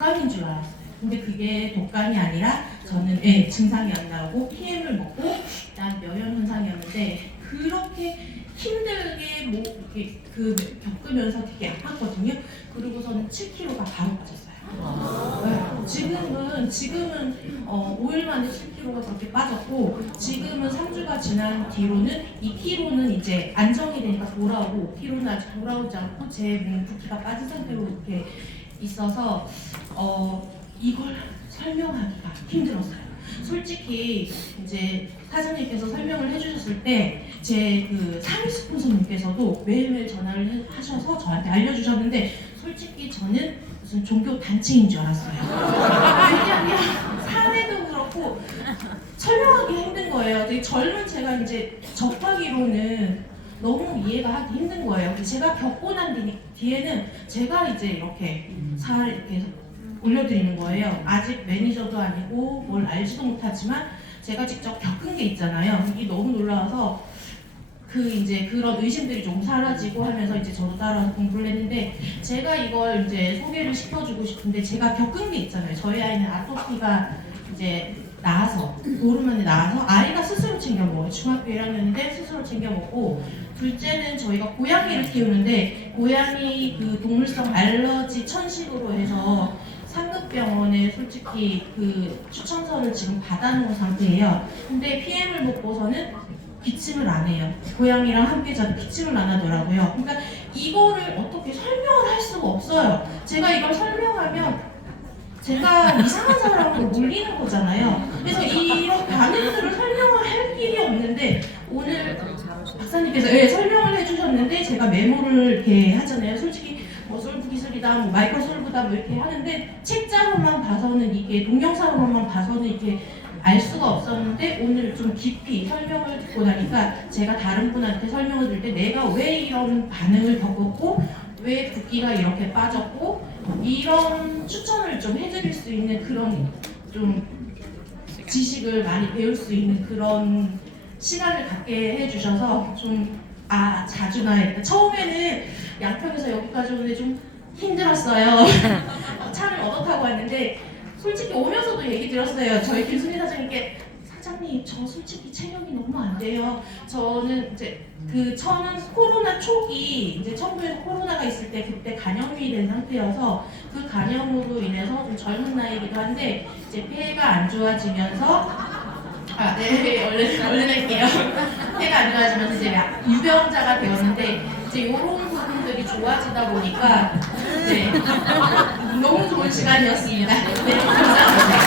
독감인 줄 알았어요. 근데 그게 독감이 아니라 저는 예, 증상이 안 나오고 PM을 먹고 그다음 면역 현상이었는데 그렇게 힘들게 뭐 이렇게 그 겪으면서 되게 아팠거든요. 그리고서는 7kg가 바로 빠졌어요. 네, 지금은 지금은 어, 5일 만에 7kg가 그렇게 빠졌고 지금은 3주가 지난 뒤로는 2kg는 이제 안정이 되니까 돌아오고 5kg는 아직 돌아오지 않고 제몸 붓기가 빠진 상태로 이렇게 있어서 어, 이걸 설명하기가 힘들었어요. 솔직히 이제 사장님께서 설명을 해주셨을 때 제그 상위 스폰서님께서도 매일매일 전화를 해- 하셔서 저한테 알려주셨는데 솔직히 저는 무슨 종교 단체인 줄 알았어요. 왜냐하면 사례도 그렇고 설명하기 힘든 거예요. 되게 젊은 제가 이제 접하기로는 너무 이해가 하기 힘든 거예요. 제가 겪고 난 뒤, 뒤에는 제가 이제 이렇게 살 이렇게 올려드리는 거예요. 아직 매니저도 아니고 뭘 알지도 못하지만 제가 직접 겪은 게 있잖아요. 이게 너무 놀라워서 그 이제 그런 의심들이 좀 사라지고 하면서 이제 저도 따라서 공부를 했는데 제가 이걸 이제 소개를 시켜주고 싶은데 제가 겪은 게 있잖아요. 저희 아이는 아토피가 이제 나와서 보름 만에 나와서 아이가 스스로 먹어요. 중학교 1학년인데 스스로 챙겨 먹고 둘째는 저희가 고양이를 키우는데 고양이 그 동물성 알러지 천식으로 해서 상급병원에 솔직히 그 추천서를 지금 받아놓은 상태예요. 근데 PM을 먹고서는 기침을 안 해요. 고양이랑 함께 자도 기침을 안 하더라고요. 그러니까 이거를 어떻게 설명을 할 수가 없어요. 제가 이걸 설명하면 제가 이상한 사람으로 몰리는 거잖아요. 그래서 이런 반응들을 설명을 할 길이 없는데 오늘 박사님께서 예, 설명을 해주셨는데 제가 메모를 이렇게 하잖아요. 솔직히 뭐 솔브 기술이다, 뭐 마이크로 솔브다 뭐 이렇게 하는데 책자로만 봐서는 이게 동영상으로만 봐서는 이렇게 알 수가 없었는데 오늘 좀 깊이 설명을 듣고 나니까 제가 다른 분한테 설명을 드릴 때 내가 왜 이런 반응을 겪었고 왜 붓기가 이렇게 빠졌고 이런 추천을 좀 해드릴 수 있는 그런 좀 지식을 많이 배울 수 있는 그런 시간을 갖게 해주셔서 좀 아 자주 나야겠다. 처음에는 양평에서 여기까지 오는데 좀 힘들었어요. 차를 얻어 타고 왔는데 솔직히 오면서도 얘기 들었어요. 저희 김순희 사장님께 사장님 저 솔직히 체력이 너무 안 돼요. 저는 이제 그 저는 코로나 초기 이제 청도에서 코로나가 있을 때 그때 간염이 된 상태여서 그 간염으로 인해서 좀 젊은 나이이기도 한데 이제 폐가 안 좋아지면서 아, 네, 얼른, 얼른 할게요. 폐가 안 좋아지면서 이제 약- 유병자가 되었는데, 이제 이런 부분들이 좋아지다 보니까, 네. 너무 좋은 시간이었습니다. 네, 감사합니다.